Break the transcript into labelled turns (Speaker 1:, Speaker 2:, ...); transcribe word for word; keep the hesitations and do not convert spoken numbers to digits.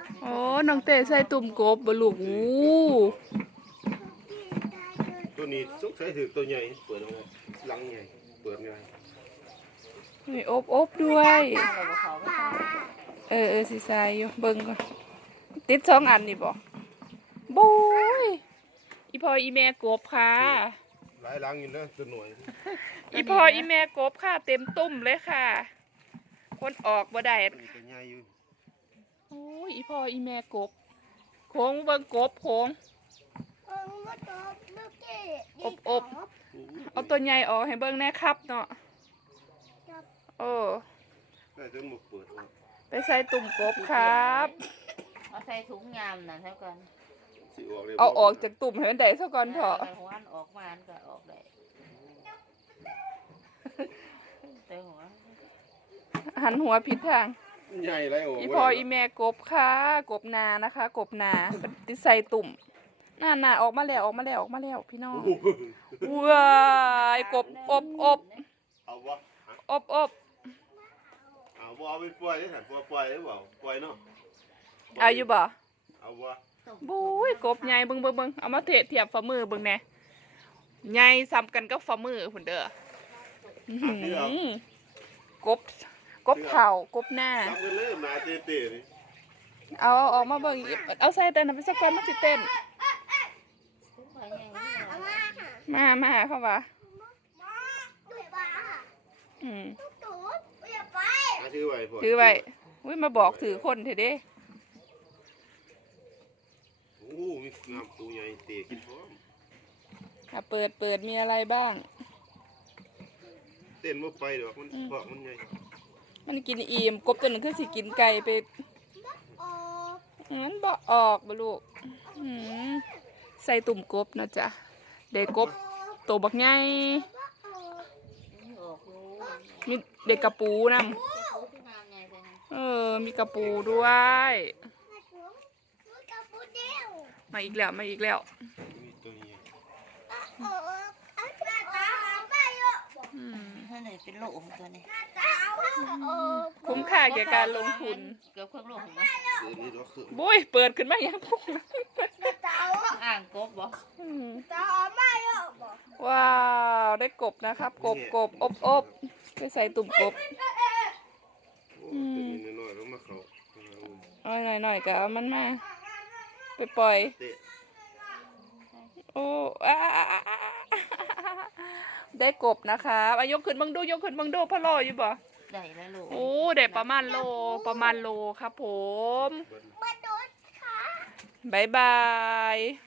Speaker 1: โอ้น้องเต้ใส่ตุ่มกบบลูกอู้
Speaker 2: ตัวนี้สงสัยถือตัวใหญ่เปิดออกมาหลังใหญ่เปิดง่าย
Speaker 1: มีอบอบด้วยเออเออสิใส่อยู่เบิ่งก่อนติดสองอันนี่บ่บุ้ยอีพออีแม่กบค่ะ
Speaker 2: หลายหลังอยู่นะตัวหน่วย
Speaker 1: อีพออีแม่กบค่ะเต็มตุ่มเลยค่ะคนออกบ่ได้
Speaker 2: ตัวใหญ่อยู่
Speaker 1: โอ้ยอีพออีแม่กบโค้งเบิ่งกบโค้งอบอบเอาตัวใหญ่ออกให้เบิ่งแน่ครับเนาะโอ้ไปใส่ตุ่มกบครับ
Speaker 3: เอาใส่ถุงยามนั่นเท่ากัน
Speaker 1: เอาออกจากตุ่มให้มันได้ซะก่อนเถอะ
Speaker 3: หัวอันออกมาอันก็ออกได้แต่หัว
Speaker 1: หันหัวผิดทาง
Speaker 2: ใหญ่ไรโอ้
Speaker 1: อีพออีแม่กบค่ะกบนานะคะกบนาติดใส่ตุ่มน่าน่าออกมาแล้วออกมาแล้วออกมาแล้วพี่น้องว้ายกบอบอบ
Speaker 2: เอาวะ
Speaker 1: อบอบ
Speaker 2: เอาวะเอาไปปล่อยได้ถัดปล่อยปล่อยได้เปล่าปล่อยเนาะ
Speaker 1: เอาอยู่บ่
Speaker 2: เอาวะ
Speaker 1: บุ้ยกบใหญ่เบิ่งเบิ่งเบิ่งเอามาเทียบเทียบฝ่ามือเบิ่งแน่ใหญ่ซ้ำกันกับฝ่ามือพุ่นเด้อกบกบเข่ากบหน้าเอาออกมาเบิ่งเอาใส่เต้นไปสักก้อนมันสิเต้นมามาเข้ามาอืม
Speaker 2: ถือไว้
Speaker 1: ถือไว้อุ้ยมาบอกถือคนเถอะเด้
Speaker 2: โอ้มีน้ำตัวใหญ่เตะกินพร้อม
Speaker 1: อ่ะเปิดเปิดมีอะไรบ้าง
Speaker 2: เต้นว่าไปดอกมันเพราะมันใหญ่
Speaker 1: มันกินอิ่มกบตัวนึงคือสิกินไก่ไปงั้นบ่ออกบ่ลูกใส่ตุ่มกบนะจ๊ะเด็กกบตัวบักใหญ่มีเด็กกระปูนำเออมีกระปูด้วยมาอีกแล้วมาอีกแล้ว
Speaker 3: เป็นโลของตัวนี้
Speaker 1: คุ้มค่าแก่การลงทุน
Speaker 3: เกือบครึ่งโลของมัน
Speaker 1: บุ้ยเปิดขึ้นมาอย่างพุ่ง
Speaker 3: อ่างกบบ่
Speaker 1: ว้าวได้กบนะครับกบกบอบอบไปใส่ตุ่มกบเอาหน่อยหน่อยก็เอามันมาไปปล่อยโอ้ได้กบนะคะอายกขึ้นบังดูยกขึ้นบังดูพ่อรออยู่บ่
Speaker 3: ได้แล้วโล
Speaker 1: โอ้ได้ประมาณโลประมาณโลครับผมบายบาย